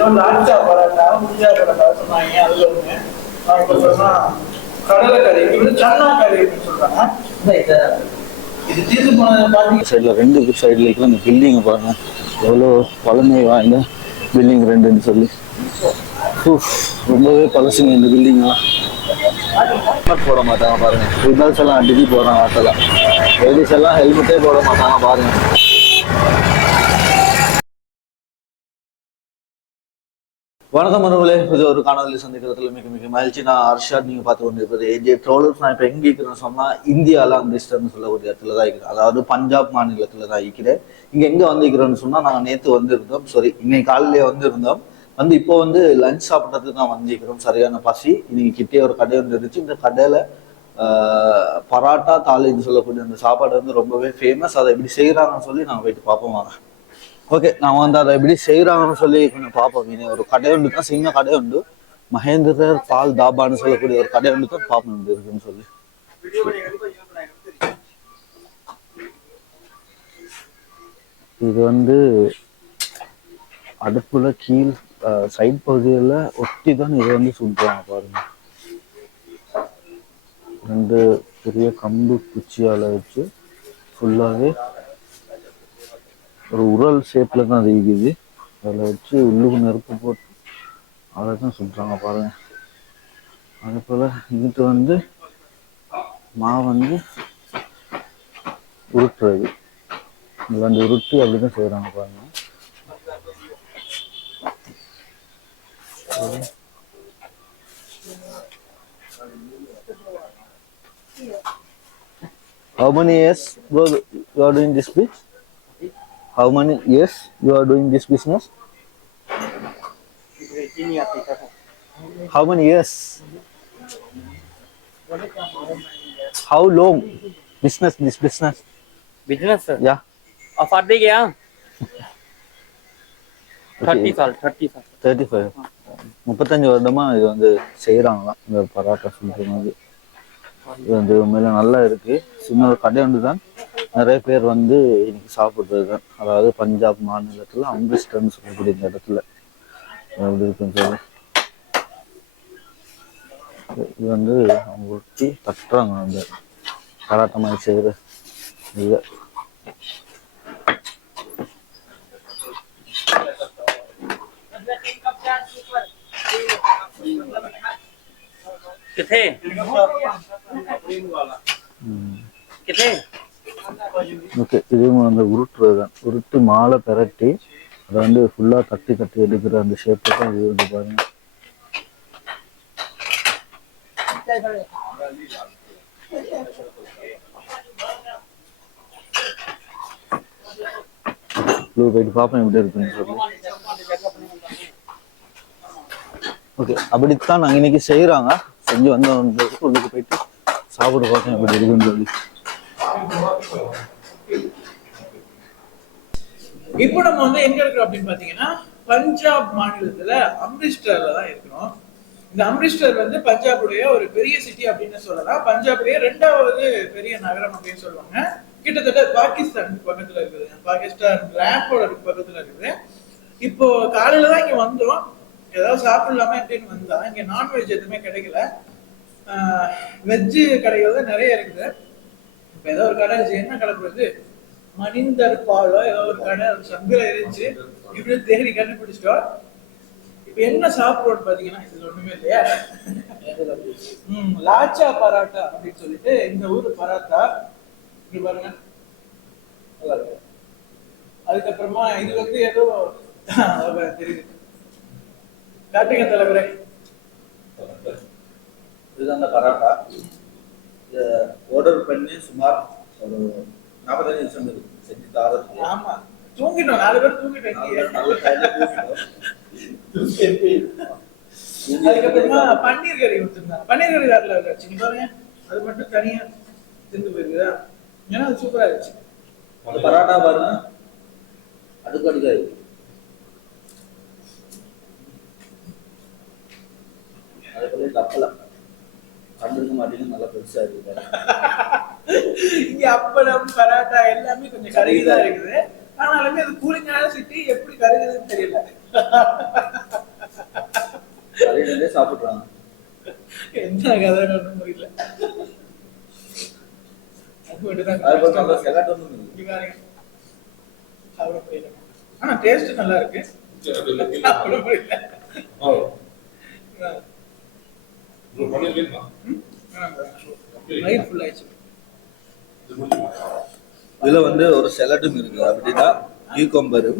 ஏதோ லாச்சா பரோட்டா முந்தியா பரோட்டா சொன்னாங்க. அதுல ஒண்ணு அதுக்கப்புறமா கடலைக்கறி, இது வந்து சன்னா கறி அப்படின்னு சொல்றாங்க. இது தீர்த்து போனது பாத்தீங்கன்னா சைடில் ரெண்டு சைடில் இருக்கிற அந்த பில்டிங்கை பாருங்க, எவ்வளோ பழமை வாய்ந்த பில்டிங் ரெண்டுன்னு சொல்லி. ரொம்பவே பழசுங்க இந்த பில்டிங்லாம். ஹெல்மெட் போட மாட்டாங்க பாருங்க, ரிபல்ஸ் எல்லாம் அடிக்கடி போகிறாங்க ஆட்டெல்லாம். லேடிஸ் எல்லாம் ஹெல்மெட்டே போட மாட்டாங்க பாருங்க. வணக்கம் மருமகளே, இது ஒரு காணொலியில் சந்திக்கிறதுல மிக மிக மகிழ்ச்சி. நான் ஹர்ஷாத், நீங்கள் பார்த்து கொண்டு இருப்பது ஏஜே ட்ரோலர்ஸ். நான் இப்போ எங்கே இருக்கிறேன்னு சொன்னால் இந்தியாவில் அம்ரிஸ்டர்னு சொல்லக்கூடிய இடத்துல தான் இருக்கிறேன், அதாவது பஞ்சாப் மாநிலத்தில் தான் இருக்கிறேன். இங்கே எங்கே வந்திருக்கிறோன்னு சொன்னால், நாங்கள் நேற்று வந்திருந்தோம், சாரி இன்னைக்கு காலையிலே வந்திருந்தோம். இப்போ வந்து லஞ்ச் சாப்பிட்றதுக்கு தான் வந்திருக்கிறோம். சரியான பசி. இன்னைக்கு கிட்டே ஒரு கடை வந்து இருந்துச்சு. இந்த கடையில் பராட்டா தாலின்னு சொல்லக்கூடிய அந்த சாப்பாடு வந்து ரொம்பவே ஃபேமஸ். அதை எப்படி செய்கிறாங்கன்னு சொல்லி நாங்கள் போயிட்டு பார்ப்போம் வாங்க. ஓகே, நான் வந்து அதை எப்படி செய்கிறாங்கன்னு சொல்லி கொஞ்சம் பார்ப்போம். இனி ஒரு கடை உண்டு தான், சின்ன கடை உண்டு, மகேந்திரர் பால் தாபான்னு சொல்லக்கூடிய ஒரு கடை உண்டு தான் பார்ப்போம் இருக்குன்னு சொல்லி. இது வந்து அடுப்புல கீழ் சைட் பகுதியில் ஒட்டி தான் இதை வந்து சுடுறாங்க பாருங்க. ரெண்டு பெரிய கம்பு குச்சியால் வச்சு ஃபுல்லாகவே ஒரு உரல் ஷேப்பில் தான் அது இருக்குது. அதில் வச்சு உள்ளுக்கு நெருப்பு போட்டு அதை தான் சுடுறாங்க பாருங்கள். அதே போல் இதுக்கு வந்து மாவு வந்து உருட்டுறது, இதில் வந்து உருட்டி அப்படி தான் செய்கிறாங்க பாருங்கள். How many years bro you are doing this business? How many years you are doing this business? How many years? How long business this business? Business sir? Yeah. Of what big yeah? 30 साल 35. 35 வருடமா இது வந்து செய்கிறாங்களாம், இந்த பராட்டா சொல்றது. இது வந்து உண்மையில நல்லா இருக்கு. சின்ன ஒரு கடை ஒன்று தான், நிறைய பேர் வந்து இன்னைக்கு சாப்பிட்றது தான். அதாவது பஞ்சாப் மாநிலத்தில் அம்ரிஸ்டர்னு சொல்லக்கூடிய இந்த இடத்துல எப்படி இருக்குன்னு சொல்லி இது வந்து அவங்க ஒட்டி தட்டுறாங்க. அந்த பராட்டா மாதிரி செய்கிற இது किथे किथे ஓகே. இதுவும் அந்த உருட்டுறது தான், உருட்டி மாலை பெரட்டி அதை வந்து ஃபுல்லாக தட்டி தட்டி எடுக்கிற அந்த ஷேப்பில் தான் இது வந்து பாருங்க. போயிட்டு பார்ப்பேன் எப்படி இருக்குன்னு சொல்லி. ஓகே, அப்படித்தான் நாங்கள் இன்னைக்கு செய்கிறாங்க. செஞ்சு வந்தவங்களுக்கு உள்ளுக்கு போயிட்டு சாப்பிட பார்ப்பேன் எப்படி இருக்குன்னு சொல்லி. இப்போ நம்ம வந்து எங்க இருக்கிறோம் அப்படின்னு பாத்தீங்கன்னா, பஞ்சாப் மாநிலத்துல அம்ரிஸ்டர்ல தான் இருக்கிறோம். இந்த அம்ரிஸ்டர் வந்து பஞ்சாபுடைய ஒரு பெரிய சிட்டி அப்படின்னு சொல்லலாம். பஞ்சாபுடைய 2வது பெரிய நகரம் அப்படின்னு சொல்லுவாங்க. கிட்டத்தட்ட பாகிஸ்தான் பக்கத்துல இருக்குது, பாகிஸ்தான் லேண்டோட பக்கத்துல இருக்குது. இப்போ காலையில தான் இங்க வந்தோம், ஏதாவது சாப்பிடலாமா அப்படின்னு வந்தா இங்க நான்வெஜ் எதுவுமே கிடைக்கல. வெஜ்ஜு கடைகள் தான் நிறைய இருக்குது. இப்ப ஏதோ ஒரு கடை, என்ன கடை போகுது, மணிந்தர் பாலோ ஏதோ ஒரு கடை சந்தில இருந்துச்சு. இப்படி தேடி கண்டுபிடிச்சிட்டோம். இப்ப என்ன சாப்பிடுவோம்னு பாத்தீங்கன்னா, இதுல ஒண்ணுமே இல்லையா, லாச்சா பராட்டா அப்படின்னு சொல்லிட்டு இந்த ஊரு பராட்டா இப்படி பாருங்க, நல்லா இருக்கு. அதுக்கப்புறமா இது வந்து ஏதோ தெரியுது, காட்டுங்க தலைவரே. இதுதான் அந்த பராட்டா. இதை ஆர்டர் பண்ணி சுமார் ஒரு 45 நிமிஷம் செஞ்சு தாரது. ஆமா, தூங்கிட்டோம், 4 பேர் தூங்கிட்டோம். அதுக்கப்புறமா பன்னீர் கறி கொடுத்துருந்தாங்க. பன்னீர் கறி வேறல இருந்துச்சு, நீ பாருங்க, அது மட்டும் தனியா தின்னு போயிருக்குதா, ஏன்னா அது சூப்பரா இருந்துச்சு. அந்த பராட்டா பாருங்க, அடுக்கடுக்கா இருக்கு. அதுக்குள்ளே தப்பலாம் கண்டிருக்க மாட்டேங்குது, நல்லா பெருசா இருக்கு. இங்க அப்பளம் பராட்டா எல்லாமே கொஞ்சம் கருகிதான் இருக்குது. ஆனாலுமே அது கூலிங்கான சிட்டி, எப்படி கருகுதுன்னு தெரியல. சாப்பிடுறாங்க. என்ன கதைன்னு ஒன்றும் புரியல. அது நல்ல செலட் ஒன்றும் இல்லை. சாப்பிட முடியல. ஆனா டேஸ்ட் நல்லா இருக்கு. சாப்பிட முடியல. இதுல வந்து ஒரு செலட்டும் இருக்கு. அப்படின்னா கியூக்கம்பரு,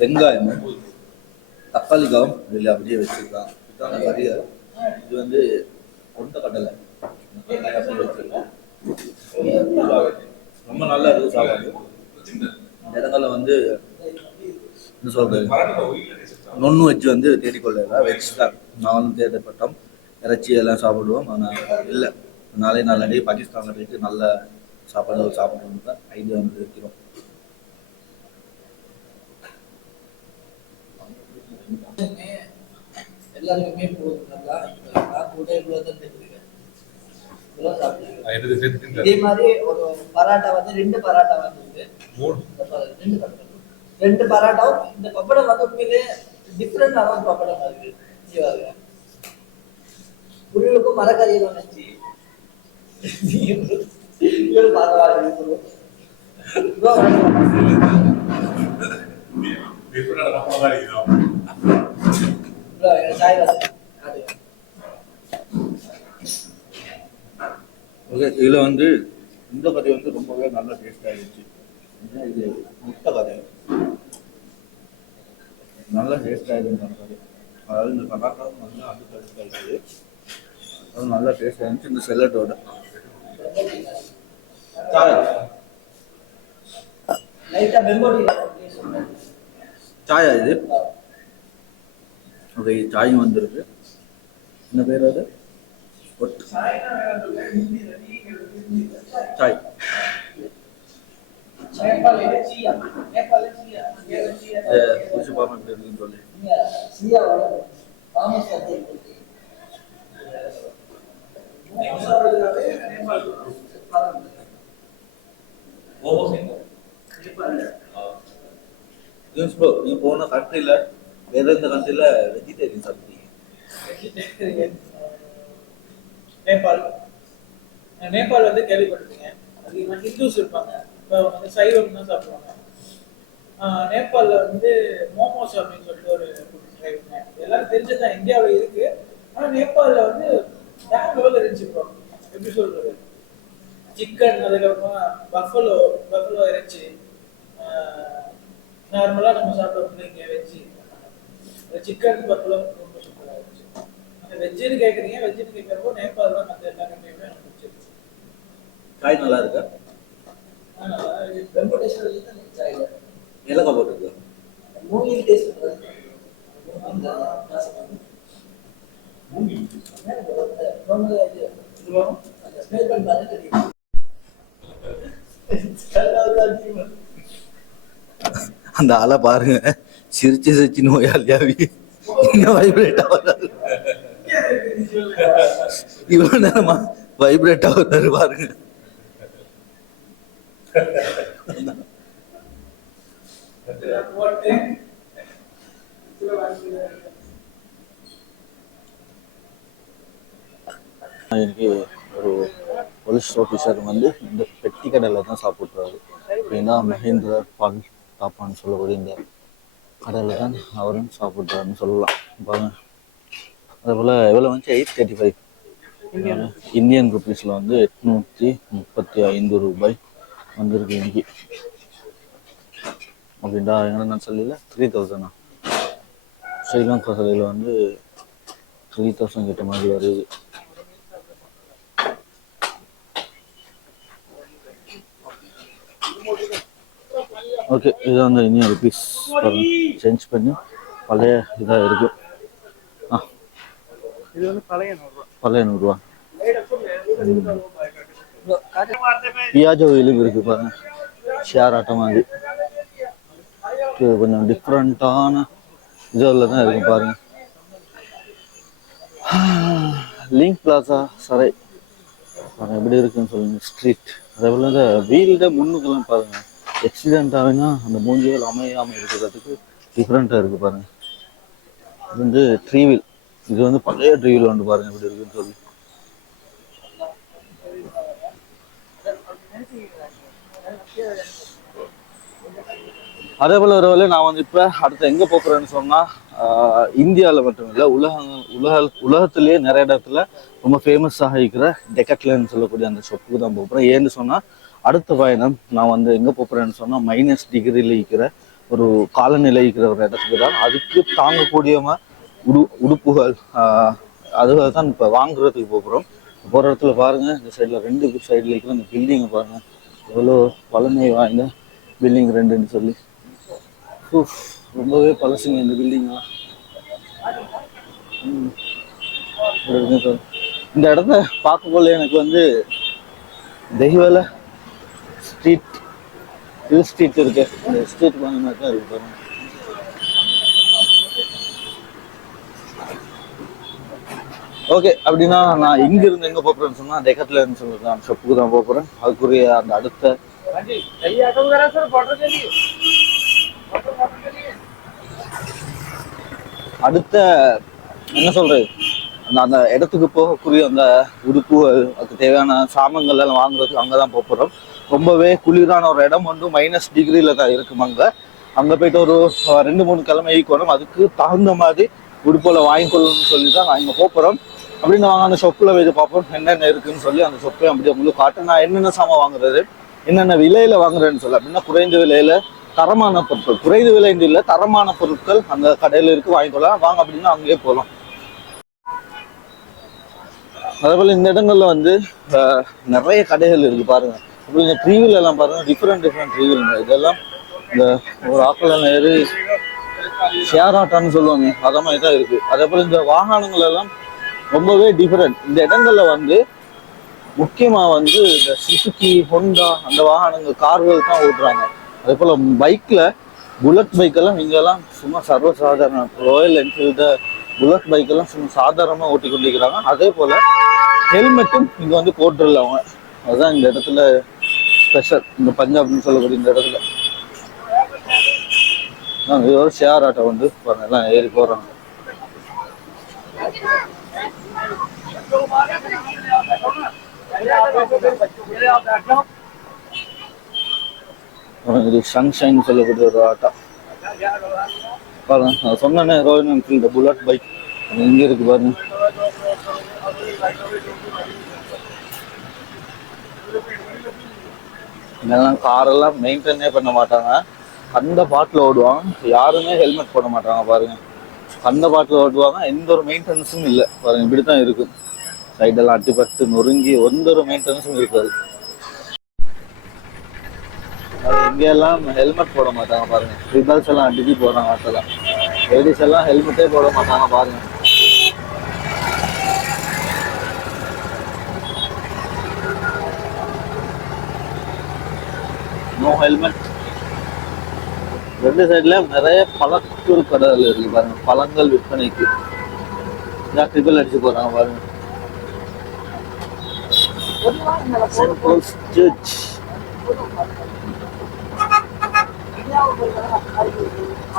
வெங்காயம், தக்காளிக்காவும் இதுல அப்படியே வச்சிருக்காங்க. இதான கறிய. இது வந்து கொண்ட கடலை. ரொம்ப நல்லா இருக்கு சாப்பாடு. இந்த இடங்கள்ல வந்து என்ன சொல்றது, நொன்னு வெஜ் வந்து தேடிக்கொள்ள வெஜ் தான். நான் வந்து தேடப்பட்டோம். இறைச்சி எல்லாம் சாப்பிடுவோம். ஆனால் இல்லை, நாளை பாகிஸ்தானில் போயிட்டு நல்ல சாப்பாடு சாப்பிடணும் தான் ஐடியா வந்து இருக்கிறோம். எல்லாருக்குமே போதுங்களா? நான் கூட இவ்வளவு தான் தெரிஞ்சுக்கிறேன். இதே மாதிரி ஒரு பராட்டா வந்து 2 பராட்டா வந்து ரெண்டு பராட்டாவும் இந்த பப்படம் வந்து உண்மையிலே டிஃப்ரெண்டான பப்படம் இருக்கு. புரியுக்கும் மரக்கறியில் வந்துச்சு. இதுல வந்து இந்த கறி வந்து ரொம்பவே நல்ல டேஸ்ட் ஆயிடுச்சு. இது முட்டை கறி நல்ல டேஸ்ட் ஆயிடுச்சு. கறி அதாவது இந்த பராட்டாவும் நல்லா அது டேஸ்ட் ஆயிடுச்சு. அது நல்ல டேஸ்ட் ஆயிடுச்சு. இந்த செலட்டோட சாயா இது. ஓகே, சாயும் வந்திருக்கு. என்ன பேர் அது? சாய். குடிச்சு பாப்பா எப்படி இருக்குன்னு சொல்லி. நீங்க போன கண்ட்ரில வேற எந்த கண்ட்ரில வெஜிடேரியன் சாப்பிட்டீங்க? நேபாள் வந்து கேள்விப்பட்டிருக்கீங்க. அதிகமாக ஹிந்துஸ் இருப்பாங்க. இப்போ வந்து சைவம் தான் சாப்பிடுவாங்க. நேபாளில் வந்து மோமோஸ் அப்படின்னு சொல்லிட்டு ஒரு ஃபுட் ட்ரை பண்ணேன். எல்லாரும் தெரிஞ்சதுதான், இந்தியாவில் இருக்கு. ஆனால் நேபாளில் வந்து வேற லெவலில் இருந்துச்சு ப்ரோ. எப்படி சொல்றது, சிக்கன், அதுக்கப்புறமா பஃபலோ இறைச்சி, நார்மலாக நம்ம சாப்பிட இங்கே வெஜ்ஜி, சிக்கன் பஃபலோ ரொம்ப சூப்பராக இருந்துச்சு. அந்த வெஜ்ஜுன்னு கேட்குறீங்க, வெஜ்ஜுன்னு கேட்குறப்போ நேபாள் தான் மற்ற எல்லா கண்ட்ரியுமே எனக்கு பிடிச்சிருச்சு. காய் நல்லா இருக்கா? ஏலக்காய் போட்டுருக்கு. அந்த ஆளை பாருங்க, சிரிச்சு நோயாளியாவி வைப்ரேட் ஆகுது. இவ்வளவு நேரமா வைப்ரேட் ஆகுது பாருங்க. எனக்கு ஒரு போலீஸ் ஆஃபீஸர் வந்து இந்த பெட்டி கடையில் தான் சாப்பிட்றாரு. அப்படின்னா மஹேந்திர பால் தாப்பான்னு சொல்லக்கூடிய இந்த கடையில் தான் அவரும் சாப்பிட்றாருன்னு சொல்லலாம். பாருங்க, அதே போல் எவ்வளோ வந்துச்சு, 835 இந்தியன் ருபீஸில் வந்து 835 ரூபாய் வந்திருக்கு இன்னைக்கு. அப்படின்டா எங்கன்னா நான் சொல்லல 3000 ஸ்ரீலங்கா சிலையில் வந்து 3000 கிட்ட மாதிரி வருது. ஓகே, இது வந்து இந்தியன் ருபீஸ் சேஞ்ச் பண்ணி பழைய இதாக இருக்கு. இது வந்து பழைய 100 ரூபா. பியாஜோ இலும்பு இருக்கு பாருங்க, ஷேர் ஆட்ட மாதிரி. கொஞ்சம் டிஃப்ரெண்டான இதில் தான் இருக்கு பாருங்க. லிங்க் பிளாசா சரை பாருங்க எப்படி இருக்குன்னு சொல்லுங்க. ஸ்ட்ரீட் அதே போல் இந்த வீல்ட முன்னுக்கெல்லாம் பாருங்க, எக்ஸிடென்ட் ஆகுனா அந்த மூஞ்சிகள் அமையாமல் இருக்கிறதுக்கு டிஃப்ரெண்ட்டாக இருக்குது பாருங்க. இது வந்து ட்ரீ வீல் இது வந்து பழைய ட்ரீவில் வந்து பாருங்க எப்படி இருக்குன்னு சொல்லி. அதே போல ஒரு நான் வந்து இப்ப அடுத்து எங்க போறேன்னு சொன்னா இந்தியாவில் மட்டும் இல்லை உலகத்திலேயே நிறைய இடத்துல ரொம்ப ஃபேமஸாக இருக்கிற டெக்கட்லன்னு சொல்லக்கூடிய அந்த ஷாப்புக்கு தான் போகிறேன். ஏன்னு சொன்னா அடுத்த பயணம் நான் வந்து எங்க போறேன்னு சொன்னா -டிகிரியில் இருக்கிற ஒரு காலநிலை இருக்கிற ஒரு இடத்துக்கு தான். அதுக்கு தாங்கக்கூடிய உடுப்புகள் அதுகள் தான் இப்போ வாங்குறதுக்கு போகிறோம். போகிற இடத்துல பாருங்க, இந்த சைடில் 2 சைடில் இருக்கிற அந்த பில்டிங்கை பாருங்க, எவ்வளோ பழமை வாய்ந்த பில்டிங் 2ன்னு சொல்லி. ரொம்பவே பழசுங்க இந்த பில்டிங்லாம். இந்த இடத்த பார்க்கும்போது எனக்கு வந்து தெய்வல ஸ்ட்ரீட் இருக்கு, அந்த ஸ்ட்ரீட் மாதிரி தான் இருக்கு பாருங்க. ஓகே, அப்படின்னா நான் இங்கிருந்து எங்க போறேன்னு சொன்னா டெக்கட்லன்னு சொல்லுறது அந்த ஷாப்புக்கு தான் போறேன். அதுக்குரிய அந்த அடுத்த என்ன சொல்றது, அந்த இடத்துக்கு போகக்கூடிய அந்த உடுப்புகள், அதுக்கு தேவையான சாமான்கள் எல்லாம் வாங்குறதுக்கு அங்கதான் போறோம். ரொம்பவே குளிரான ஒரு இடம் வந்து -டிகிரியில தான் இருக்கும். அங்க போயிட்டு ஒரு 2-3 கிழமை ஈக்கணும். அதுக்கு தகுந்த மாதிரி உடுப்புல வாங்கிக்கொள்ளணும்னு சொல்லி தான் நான் இங்க போறோம். அப்படின்னு நாங்கள் அந்த ஷொப்பில் போய் பார்ப்போம் என்னென்ன இருக்குன்னு சொல்லி. அந்த ஷொப்பை அப்படியே உங்களுக்கு காட்டு நான் என்னென்ன சாமான் வாங்குறது, என்னென்ன விலையில வாங்குறேன்னு சொல்லி. அப்படின்னா குறைந்த விலையில தரமான பொருட்கள், குறைந்த விலைன்னு இல்லை தரமான பொருட்கள் அந்த கடையில் இருக்கு, வாங்கிக்கொள்ளலாம். வாங்க அப்படின்னா அங்கேயே போகலாம். அதே போல இந்த இடங்கள்ல வந்து நிறைய கடைகள் இருக்கு பாருங்க. இப்படி இந்த ட்ரீவில் எல்லாம் பாருங்க, டிஃப்ரெண்ட் ட்ரீவில். இதெல்லாம் இந்த ஒரு ஆக்கள் ஏறி ஷேர் ஆட்டான்னு சொல்லுவாங்க, அத மாதிரி தான் இருக்கு. அதே போல இந்த வாகனங்கள் எல்லாம் ரொம்பவே டிஃப்ரெண்ட். இந்த இடங்கள்ல வந்து முக்கியமா வந்து இந்த சுசுகி, ஹோண்டா அந்த வாகனங்கள், கார்கள் தான் ஓட்டுறாங்க. அதே போல பைக்ல புல்லட் பைக் எல்லாம் இங்கெல்லாம் சும்மா சர்வசாதாரண, ராயல் என்ஃபீல்டு புல்லட் பைக் எல்லாம் சும்மா சாதாரணமா ஓட்டி கொண்டிருக்கிறாங்க. அதே போல ஹெல்மெட்டும் இங்க வந்து போட்டுடல அவங்க. அதுதான் இந்த இடத்துல ஸ்பெஷல், இந்த பஞ்சாப்னு சொல்லக்கூடிய இந்த இடத்துல. ஒரு ஷேர் ஆட்டோ வந்து எல்லாம் ஏறி போறாங்க. இது சன்ஷைன் சொல்லக்கூடிய ஒரு ஆட்டோ பாருங்க. நான் சொன்னேனே ராயல் என்ஃபீல்டு புல்லட் பைக் இங்க இருக்கு பாருங்க. இதெல்லாம் காரெல்லாம் மெயின்டைனே பண்ண மாட்டாங்க, அந்த பாட்டில் ஓடுவாங்க. யாருமே ஹெல்மெட் போட மாட்டாங்க பாருங்க, அந்த பாட்டில் ஓடுவாங்க. எந்த ஒரு மெயின்டெனன்ஸும் இல்லை பாருங்க. இப்படித்தான் இருக்கும், சைடெல்லாம் அட்டிப்பட்டு நொறுங்கி எந்த ஒரு மெயின்டெனன்ஸும் இருக்காது. இங்கெல்லாம் ஹெல்மெட் போட மாட்டாங்க பாருங்க. ரிபல்ஸ் எல்லாம் அடிச்சு போடுறாங்க. ஆட்டெல்லாம் லேடிஸ் எல்லாம் ஹெல்மெட்டே போட மாட்டாங்க பாருங்க. No helmet. 2 சைட்ல நிறைய பழக்கூர் கடைகள் இருக்கு பாருங்க, பழங்கள் விற்பனைக்கு. ட்ரிபிள் அடிச்சு போறாங்க பாருங்க.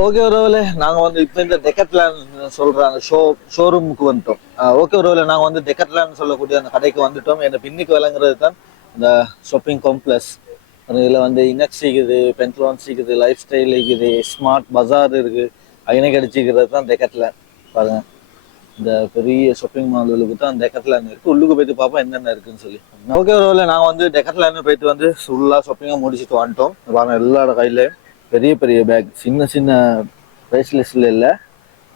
ஓகே ஒருவேளை நாங்க வந்து இப்ப இந்த டெக்கட்லான் சொல்றாங்க ஷோரூமுக்கு வந்துட்டோம். ஓகே ஒருவேளை நாங்க வந்து டெக்கட்லான் சொல்லக்கூடிய அந்த கடைக்கு வந்துட்டோம். என்ன பின்னுக்கு விளங்குறது தான் இந்த ஷாப்பிங் காம்ப்ளெக்ஸ். இதுல வந்து இனக்ஸ் இருக்குது, பென்ட்லான்ஸ் இருக்குது, லைஃப் ஸ்டைல் இருக்குது, ஸ்மார்ட் பஜார் இருக்கு, அயனை கிடைச்சிக்கிறது தான் டெக்கட்லான் பாருங்க. இந்த பெரிய ஷாப்பிங் மால்களுக்கு தான் டெக்கட்லான் இருக்கு. உள்ளுக்கு போயிட்டு பார்ப்போம் என்னென்ன இருக்குன்னு சொல்லி. ஓகே ஒருவேளை நாங்கள் வந்து டெக்கட்லான் போயிட்டு வந்து ஃபுல்லாக ஷாப்பிங்காக முடிச்சுட்டு வந்துட்டோம். பாருங்க எல்லாரோட கையிலையும் பெரிய பெரிய பேக், சின்ன சின்ன ப்ரைஸ் லிஸ்ட்ல இல்லை,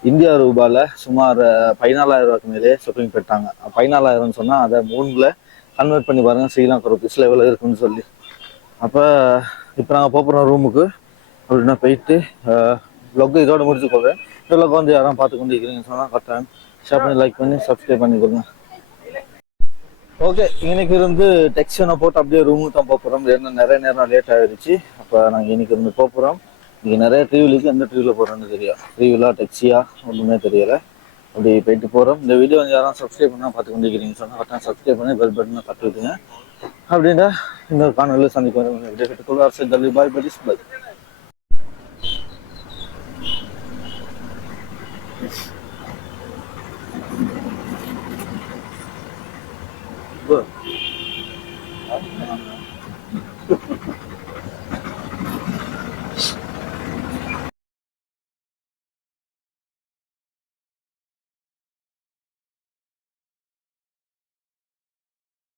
இந்தியா ரூபாயில் சுமார் 14,000 ரூபாய்க்கு மேலே ஷாப்பிங் போயிட்டாங்க. 14,000 சொன்னால் அதை 3ல் கன்வெர்ட் பண்ணி பாருங்கள், ஸ்ரீலங்கா ருபீஸ் லெவலில் இருக்குன்னு சொல்லி. அப்போ இப்போ நாங்கள் போகிறோம் ரூமுக்கு. அப்படின்னா போயிட்டு வ்ளாக் இதோட முடிச்சு போகிறேன். இந்த வ்ளாக் வந்து யாரும் பார்த்து கொண்டு இருக்கிறீங்கன்னு சொன்னால் கரெக்டாக ஷேர் பண்ணி, லைக் பண்ணி, சப்ஸ்கிரைப் பண்ணி கொடுங்க. ஓகே, இன்னைக்கு இருந்து டெக்ஷனை போட்டு அப்படியே ரூமுக்கு தான் போகிறோம். ஏன்னா நிறைய நேரம் லேட் ஆகிடுச்சு. அப்போ நாங்கள் இன்னைக்கு இருந்து போகிறோம். இங்கே நிறைய ட்ரீவிலுக்கு எந்த ட்ரீவில் போகிறோன்னு தெரியும், ட்ரீவிலா டெக்ஸியா ஒன்றுமே தெரியலை. அப்படி போயிட்டு போகிறோம். இந்த வீடியோ வந்து யாரும் சப்ஸ்கிரைப் பண்ணால் பார்த்து கொண்டு இருக்கிறீங்கன்னு சொன்னால் கரெக்டாக சப்ஸ்கிரைப் பண்ணி பெல் பட்டனை தட்டி விட்டுங்க. அப்படின்னா இன்னொரு காணொலியில் சந்திக்க வரும். பாய்.